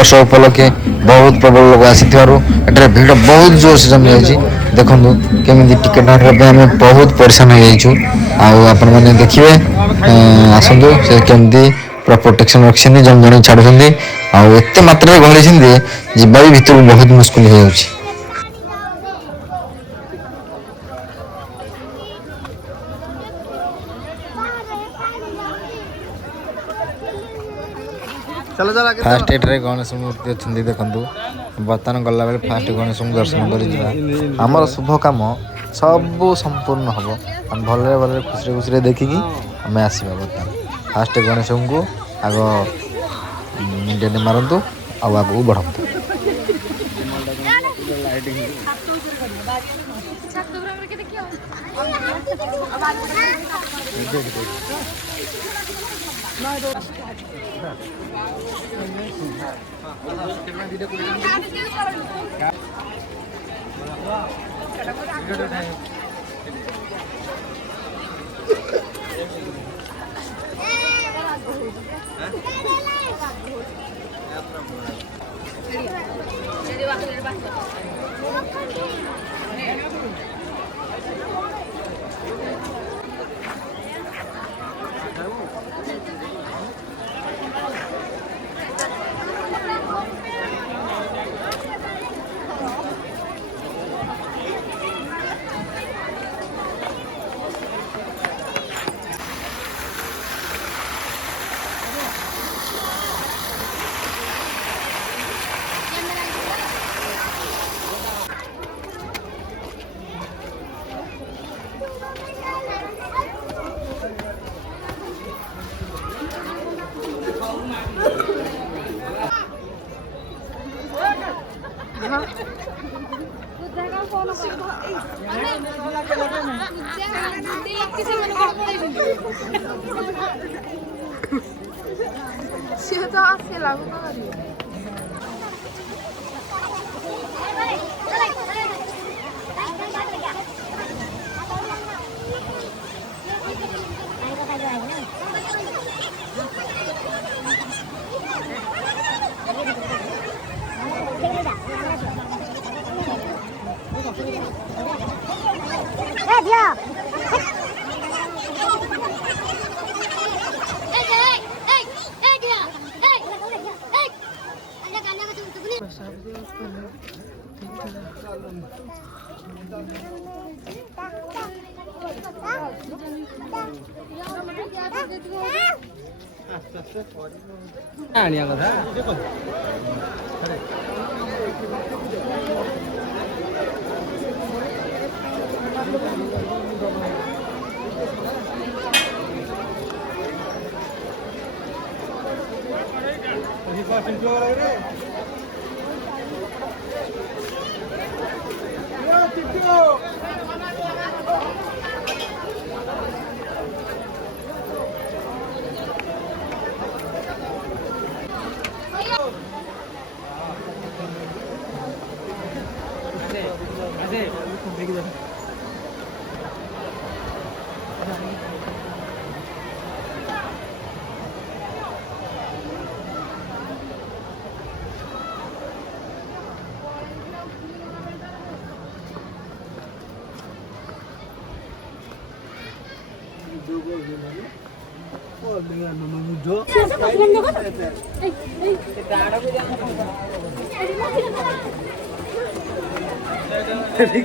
ବର୍ଷ ଉପଲକ୍ଷେ ବହୁତ ପ୍ରବଳ ଲୋକ ଆସିଥିବାରୁ ଏଠାରେ ଭିଡ଼ ବହୁତ ଜୋରସେ ଜମି ଯାଇଛି। ଦେଖନ୍ତୁ କେମିତି ଟିକେଟ୍ ଆଣିବା ପାଇଁ ଆମେ ବହୁତ ପରିଶ୍ରମ ହେଇଯାଇଛୁ। ଆଉ ଆପଣମାନେ ଦେଖିବେ ଆସନ୍ତୁ ସେ କେମିତି ପୁରା ପ୍ରୋଟେକ୍ସନ୍ ରଖିଛନ୍ତି, ଜଣେ ଜଣେ ଛାଡ଼ୁଛନ୍ତି। ଆଉ ଏତେ ମାତ୍ରାରେ ଗହଳିଛନ୍ତି ଯେ ଯିବା ବି ଭିତରକୁ ବହୁତ ମୁସ୍କିଲ ହେଇଯାଉଛି। ଫାଷ୍ଟ ଏଠାରେ ଗଣେଶ ମୂର୍ତ୍ତି ଅଛନ୍ତି ଦେଖନ୍ତୁ। ବର୍ତ୍ତମାନ ଗଲାବେଳେ ଫାଷ୍ଟ ଗଣେଶଙ୍କୁ ଦର୍ଶନ କରିଯିବା। ଆମର ଶୁଭ କାମ ସବୁ ସମ୍ପୂର୍ଣ୍ଣ ହେବ। ଆମେ ଭଲରେ ଭଲରେ ଖୁସିରେ ଖୁସିରେ ଦେଖିକି ଆମେ ଆସିବା। ବର୍ତ୍ତମାନ ଫାଷ୍ଟ ଗଣେଶଙ୍କୁ ଆଗ ମୁଣ୍ଡିଆଟେ ମାରନ୍ତୁ ଆଉ ଆଗକୁ ବଢ଼ନ୍ତୁ। ସିଏ ତ ଆସିଲା ଆଣିବା କଥା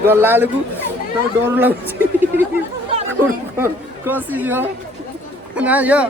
ଗଲା ବେଳକୁ ଡର ଲାଗୁଛି କଷିଯିବ ନା ଝିଅ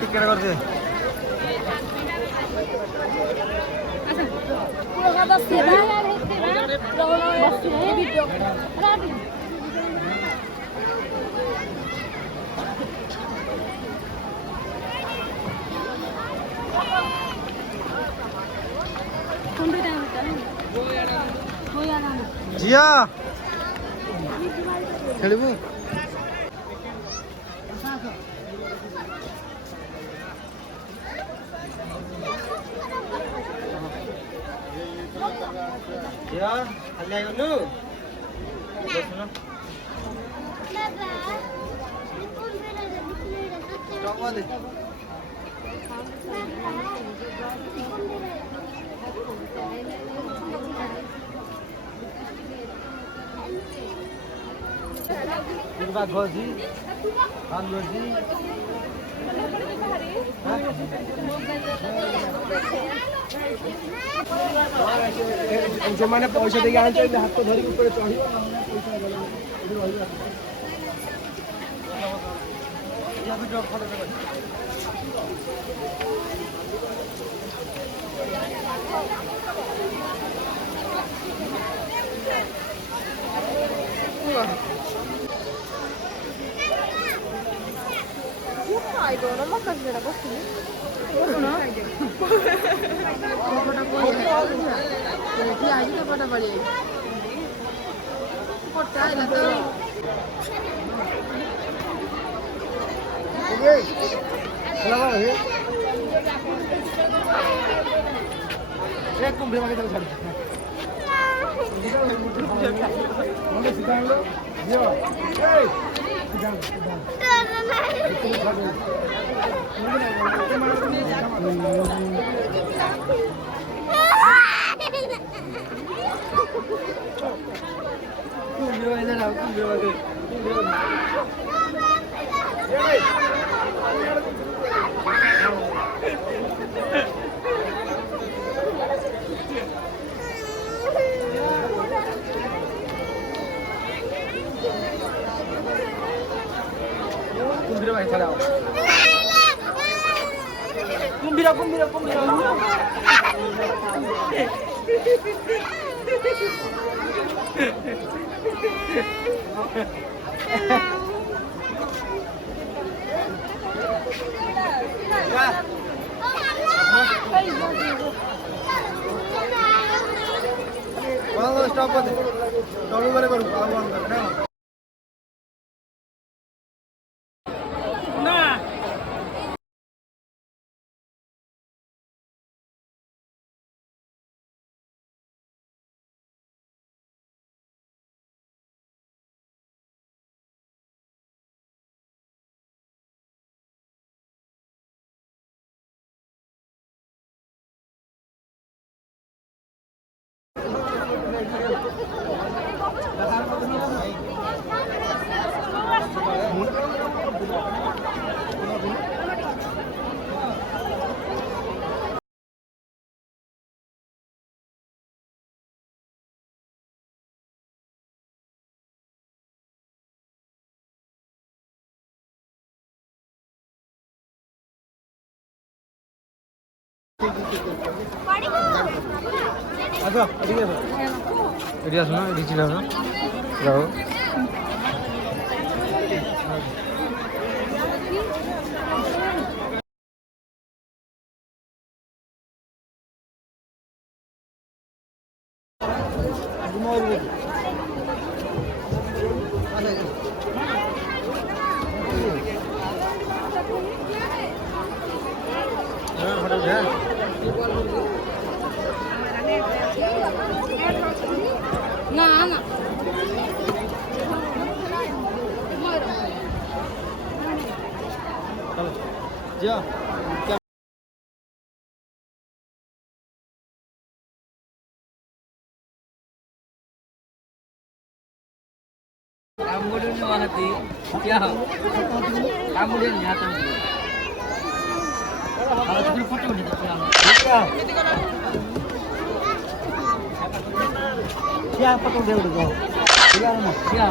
ଟିକେଟ କରିଦେ ଝିଅ ଖେଳିବୁ ଝିଅ ଖାଲି ଆଇଗଲୁ बाघ जी बांधो जी ସେମାନେ ପଇସା ଦେଇକି ଆଣିଛନ୍ତି ହାତ ଧରିକି ଉପରେ ଚଢିବ 이거 얼마 까지라고? 이거구나. dia aja pada balik. Kota itu tuh. Oke. Kenapa lagi? Kumpul lagi terus. Mana sidang lo? Yo. Hey. Sidang. Kumbira. Stop it. Don't worry about it. Ayo, ini asal, ini cina na, tahu? Nggak. Dạ. क्या काम बोलिए नहीं आता फिर photo उठा क्या क्या photo उठा क्या क्या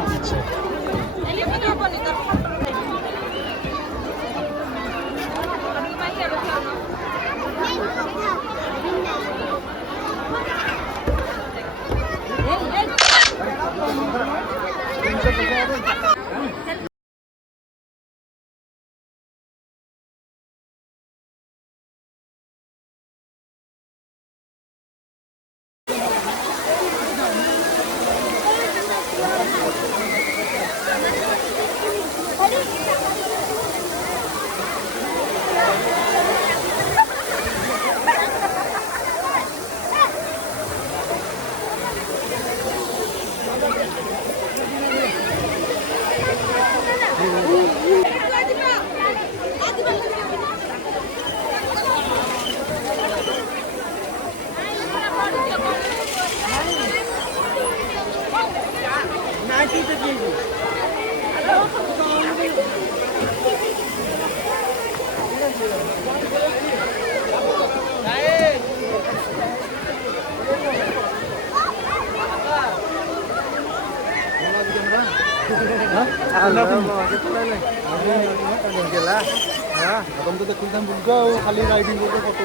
तुम तो देखुन बुलको खाली राइडिंग करके फोटो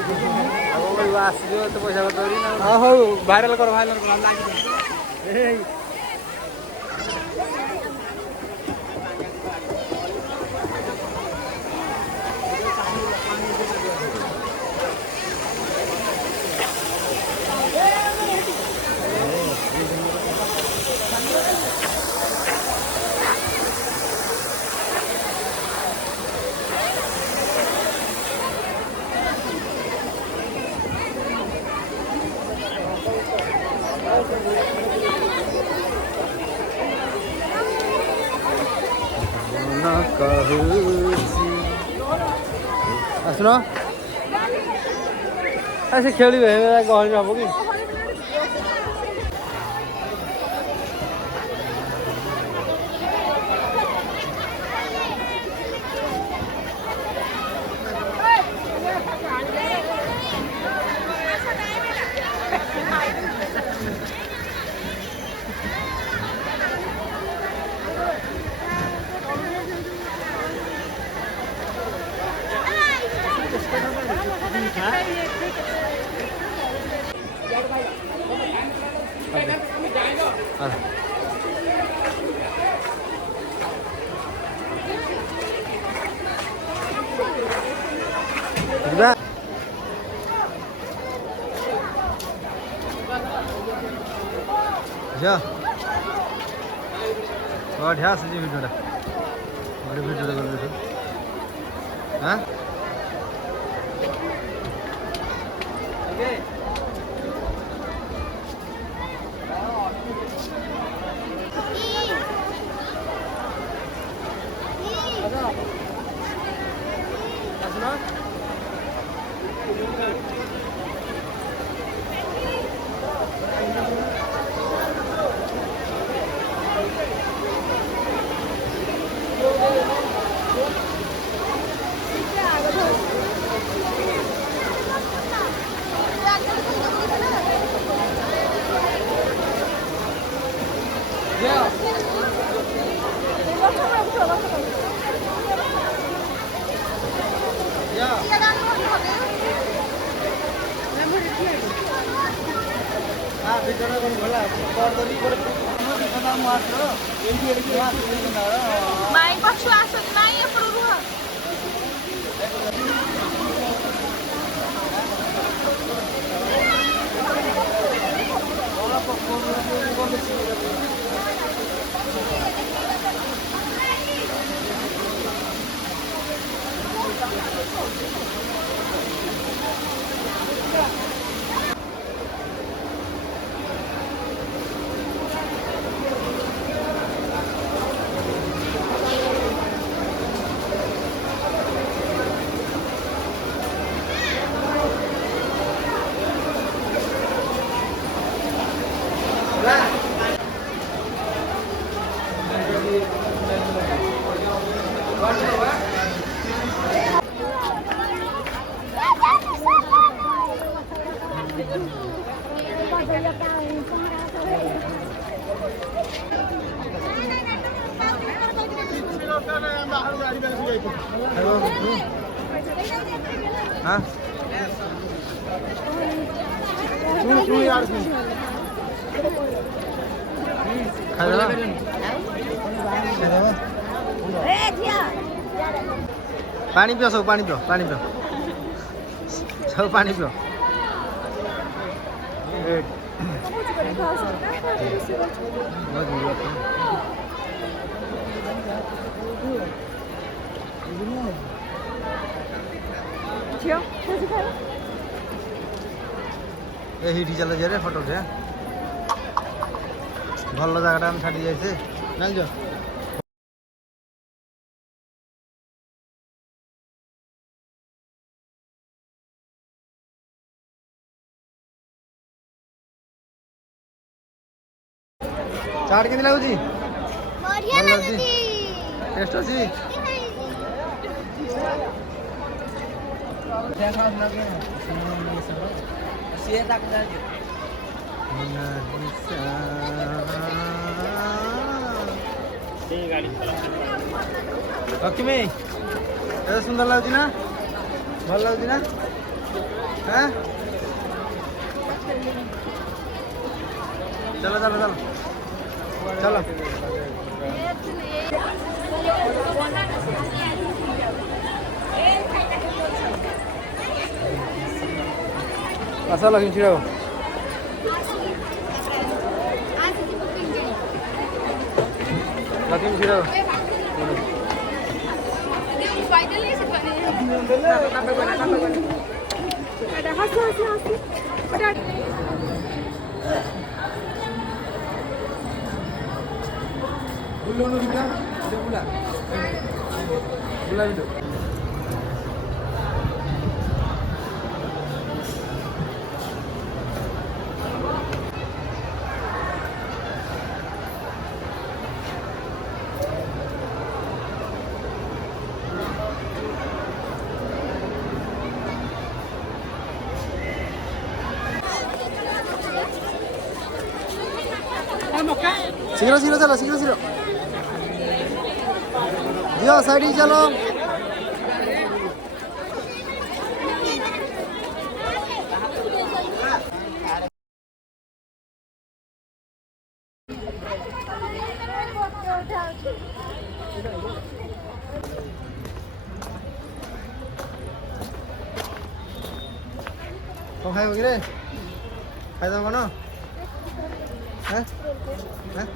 अब आसो तो पैसा बतौरी ना हां हो वायरल कर आसुन ऐसे खेली गहरी हम कि बढ़िया से भिडियोटा बड़े भिडियोटा कर हाँ माई पक्षु आसन माई एपड़ रुह हाँ पानी पियो सब पानी पियो सब पानी पियो এইটি চলে যাই রে ফটো উঠে ভালো জায়গাটা আমি ছাড়ি যাইছে জানছ चाट के लाଗୁଛି बढ़िया लाଗୁଛି टेस्ट ଅଛି लक्ष्मी ଏତେ ସୁନ୍ଦର ଲାଗୁଛି ନା ଭଲ ଲାଗୁଛି ନା ହଁ चलो चलो चलो चलो असं लक्ष्मी चिडाव लक्ष्मी चिडाव Bulan juga, ada bulan. Bulan itu. Sigro, sigro, chalo, sigro, sigro. Yo, side ही चलो कौन खाए होगी रे खाए दो बनो हैं हैं